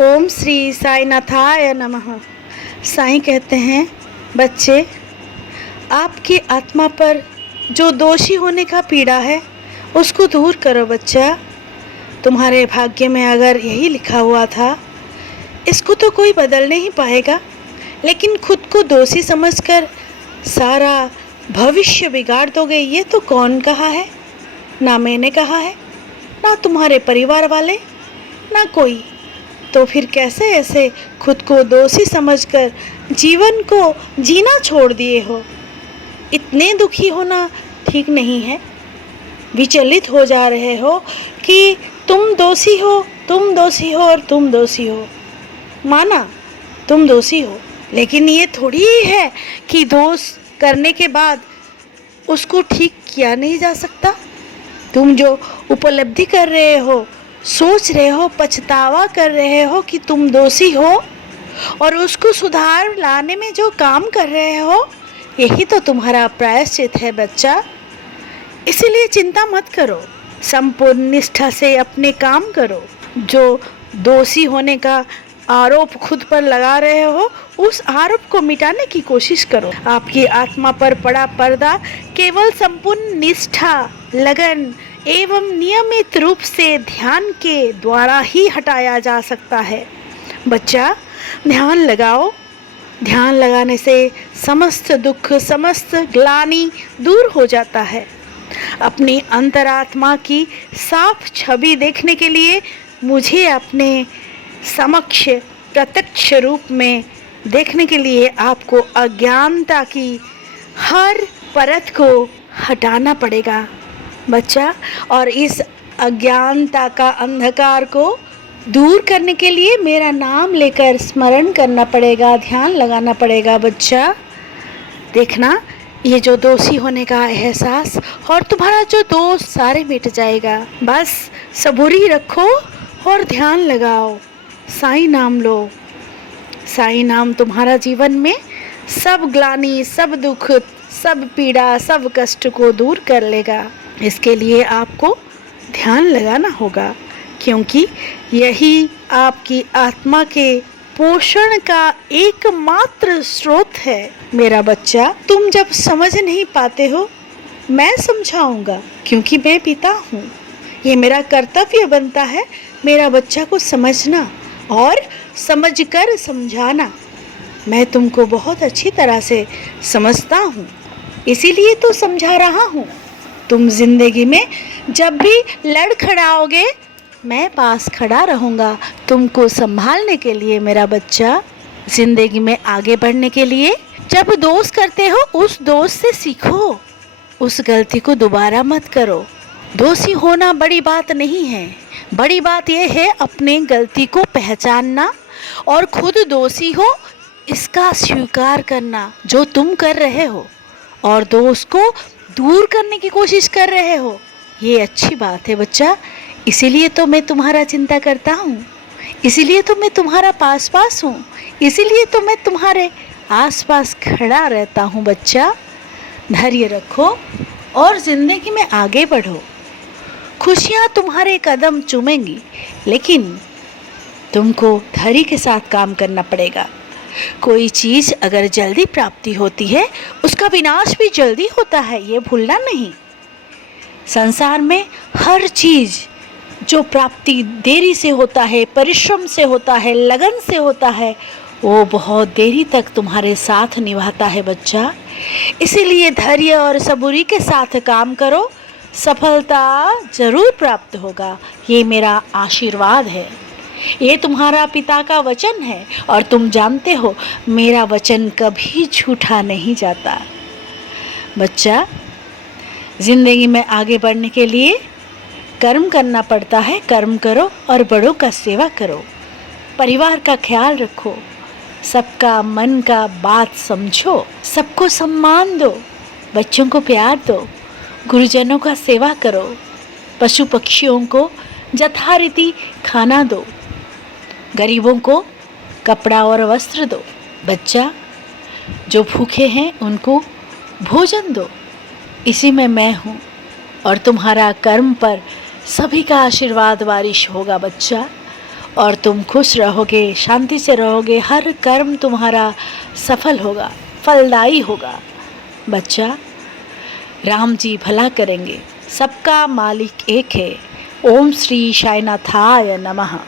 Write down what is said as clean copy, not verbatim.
ओम श्री साईनाथाय नमः। साईं कहते हैं, बच्चे, आपकी आत्मा पर जो दोषी होने का पीड़ा है उसको दूर करो बच्चा। तुम्हारे भाग्य में अगर यही लिखा हुआ था, इसको तो कोई बदल नहीं पाएगा, लेकिन खुद को दोषी समझकर सारा भविष्य बिगाड़ दोगे, ये तो कौन कहा है? ना मैंने कहा है, ना तुम्हारे परिवार वाले, ना कोई। तो फिर कैसे ऐसे खुद को दोषी समझकर जीवन को जीना छोड़ दिए हो? इतने दुखी होना ठीक नहीं है। विचलित हो जा रहे हो कि तुम दोषी हो, तुम दोषी हो और तुम दोषी हो। माना तुम दोषी हो, लेकिन ये थोड़ी ही है कि दोष करने के बाद उसको ठीक किया नहीं जा सकता। तुम जो उपलब्धि कर रहे हो, सोच रहे हो, पछतावा कर रहे हो कि तुम दोषी हो, और उसको सुधार लाने में जो काम कर रहे हो, यही तो तुम्हारा प्रायश्चित है बच्चा। इसीलिए चिंता मत करो, संपूर्ण निष्ठा से अपने काम करो। जो दोषी होने का आरोप खुद पर लगा रहे हो, उस आरोप को मिटाने की कोशिश करो। आपकी आत्मा पर पड़ा पर्दा केवल संपूर्ण निष्ठा, लगन एवं नियमित रूप से ध्यान के द्वारा ही हटाया जा सकता है। बच्चा, ध्यान लगाओ। ध्यान लगाने से समस्त दुख, समस्त ग्लानि दूर हो जाता है। अपनी अंतरात्मा की साफ छवि देखने के लिए मुझे अपने समक्ष प्रत्यक्ष रूप में देखने के लिए आपको अज्ञानता की हर परत को हटाना पड़ेगा बच्चा, और इस अज्ञानता का अंधकार को दूर करने के लिए मेरा नाम लेकर स्मरण करना पड़ेगा, ध्यान लगाना पड़ेगा बच्चा। देखना, ये जो दोषी होने का एहसास और तुम्हारा जो दोष सारे मिट जाएगा। बस सबूरी रखो और ध्यान लगाओ, साईं नाम लो। साईं नाम तुम्हारा जीवन में सब ग्लानि, सब दुख, सब पीड़ा, सब कष्ट को दूर कर लेगा। इसके लिए आपको ध्यान लगाना होगा, क्योंकि यही आपकी आत्मा के पोषण का एकमात्र स्रोत है। मेरा बच्चा, तुम जब समझ नहीं पाते हो, मैं समझाऊंगा, क्योंकि मैं पिता हूँ। ये मेरा कर्तव्य बनता है मेरा बच्चा को समझना और समझकर समझाना। मैं तुमको बहुत अच्छी तरह से समझता हूँ, इसीलिए तो समझा रहा हूँ। तुम जिंदगी में जब भी लड़खड़ाओगे, मैं पास खड़ा रहूँगा तुमको संभालने के लिए। मेरा बच्चा, जिंदगी में आगे बढ़ने के लिए जब दोष करते हो, उस दोष से सीखो, उस गलती को दोबारा मत करो। दोषी होना बड़ी बात नहीं है, बड़ी बात यह है अपने गलती को पहचानना और खुद दोषी हो इसका स्वीकार करना, जो तुम कर रहे हो, और दोष को दूर करने की कोशिश कर रहे हो। ये अच्छी बात है बच्चा, इसीलिए तो मैं तुम्हारा चिंता करता हूँ, इसीलिए तो मैं तुम्हारा पास पास हूँ, इसीलिए तो मैं तुम्हारे आस पास खड़ा रहता हूँ बच्चा। धैर्य रखो और ज़िंदगी में आगे बढ़ो। खुशियाँ तुम्हारे कदम चूमेंगी, लेकिन तुमको धैर्य के साथ काम करना पड़ेगा। कोई चीज़ अगर जल्दी प्राप्ति होती है, उसका विनाश भी जल्दी होता है, ये भूलना नहीं। संसार में हर चीज़ जो प्राप्ति देरी से होता है, परिश्रम से होता है, लगन से होता है, वो बहुत देरी तक तुम्हारे साथ निभाता है बच्चा। इसीलिए धैर्य और सबूरी के साथ काम करो, सफलता जरूर प्राप्त होगा। ये मेरा आशीर्वाद है, ये तुम्हारा पिता का वचन है, और तुम जानते हो मेरा वचन कभी झूठा नहीं जाता। बच्चा, जिंदगी में आगे बढ़ने के लिए कर्म करना पड़ता है। कर्म करो और बड़ों का सेवा करो, परिवार का ख्याल रखो, सबका मन का बात समझो, सबको सम्मान दो, बच्चों को प्यार दो, गुरुजनों का सेवा करो, पशु पक्षियों को यथारीति खाना दो, गरीबों को कपड़ा और वस्त्र दो। बच्चा, जो भूखे हैं उनको भोजन दो। इसी में मैं हूँ और तुम्हारा कर्म पर सभी का आशीर्वाद बारिश होगा बच्चा, और तुम खुश रहोगे, शांति से रहोगे, हर कर्म तुम्हारा सफल होगा, फलदायी होगा बच्चा। राम जी भला करेंगे, सबका मालिक एक है। ओम श्री साईनाथाय नमः।